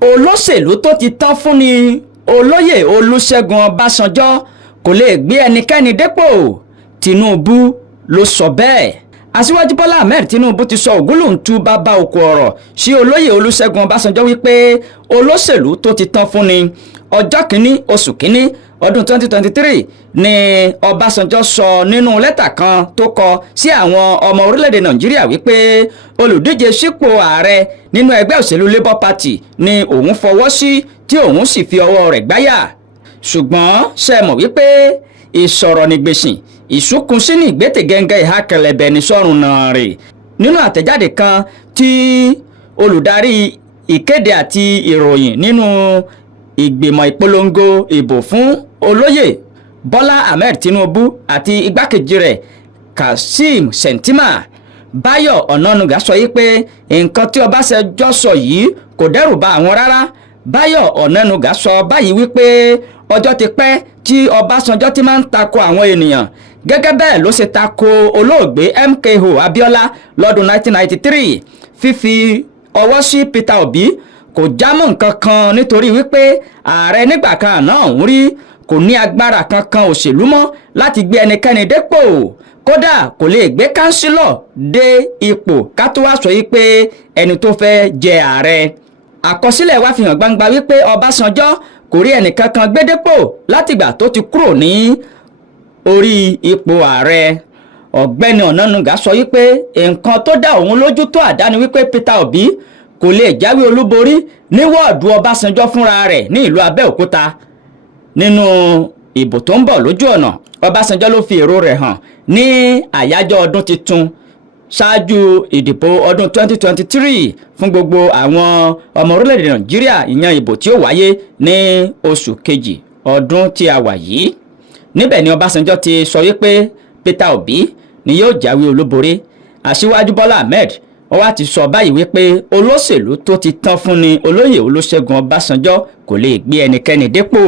olóṣèlú tó ti tán fún ni olóyè Olúṣẹ́gun Ọbásanjọ́ kò lè gbé ẹnikẹ́ni dépò. Tinubu ló sọ bẹ́ẹ̀. Aṣíwájú Bọ́lá Ahmed Tinubu ti sọ ògúnlùntú bàbá òkú ọ̀rọ̀ sí olóyè Olúṣẹ́gun Ọbásanjọ́ wípé olóṣèlú tó ti tán fún ni. Ọjọ́ kìíní oṣù kìíní ọdún 2023 ni Ọbásanjọ́ sọ nínú lẹ́tà kan tó kọ sí àwọn ọmọ orílẹ̀-èdè Nàìjíríà wípé olùdíje sípò ààrẹ nínú ẹgbẹ́ òṣèlú Labour Party ni òun fọwọ́ sí tí òun sì fi ọwọ́ rẹ̀ gbáyà. Ṣùgbọ́n ṣe mọ̀ wípé ìsọ̀rọ̀ nígbèsìn ìsúnkúnsí ní ìgbésẹ̀gẹ́ngẹ́ ìhà kẹlẹ̀bẹ̀ ní sọ́run náà rè. Nínú àtẹ̀jáde kan tí olùdarí ìkéde àti ìròyìn nínú ìgbìmọ̀ ìpolongo ìbò fún olóyè Bọ́lá Ahmed Tinubu àti igbákejì rẹ̀ Kashim Shettima Báyọ̀ Ọ̀nànúgà sọ yìí pé nǹkan tí Ọbásanjọ́ sọ yìí kò dẹ́rù bà àwọn rárá. Báyọ̀ Ọ̀nànúgà sọ báyìí wípé ọjọ́ ti pẹ́ tí Ọbásanjọ́ ti máa ń tako àwọn ènìyàn gẹ́gẹ́ bẹ́ẹ̀ ló ṣe tako olóògbé MKO Abiola lọ́dún 1993. Fífi ọwọ́ sí Peter Obi kò jámọ́ nǹkan kan nítorí wípé ààrẹ nígbà kan náà ń rí kò ní agbára kankan òṣèlú mọ́ láti gbé ẹnikẹ́ni dépò. Kódà kò lè gbé kánsílọ̀ dé ipò ká tó wá sọ yìí pé ẹni tó fẹ́ jẹ ààrẹ. Àkọsílẹ̀ wa fi hàn gbangba wípé Ọbásanjọ́ kò rí ẹnìkankan gbé dépò látìgbà tó ti kúrò ní orí ipò ààrẹ. Ọ̀gbẹ́ni Ọ̀nànúgà sọ wípé nǹkan tó dá òun lójú tó àdáni wípé Peter Obi kò lè jáwé olúborí ní wọ́ọ̀dù Ọbásanjọ́ fúnra rẹ̀ ní ìlú Abẹ́òkúta nínú ìbò tó ń bọ̀ lójú ọ̀nà. Ọbásanjọ́ ló fi èrò rẹ̀ hàn ní àyájọ́ ọdún tuntun ṣáájú ìdìbò ọdún 2023 fún gbogbo àwọn ọmọ orílẹ̀-èdè Nàìjíríà ìyẹn ìbò tí ó wáyé ní oṣù kejì ọdún tí a wà yìí. Níbẹ̀ ni Ọbásanjọ́ ti sọ wípé Peter Obi ni yóò jáwé olúborí. Aṣíwájú Bọ́lá Ahmed ó wá ti sọ báyìí wípé olóṣèlú tó ti tán fún ni olóyè Olúṣẹ́gun Ọbásanjọ́ kò lè gbé ẹnikẹ́ni dépò.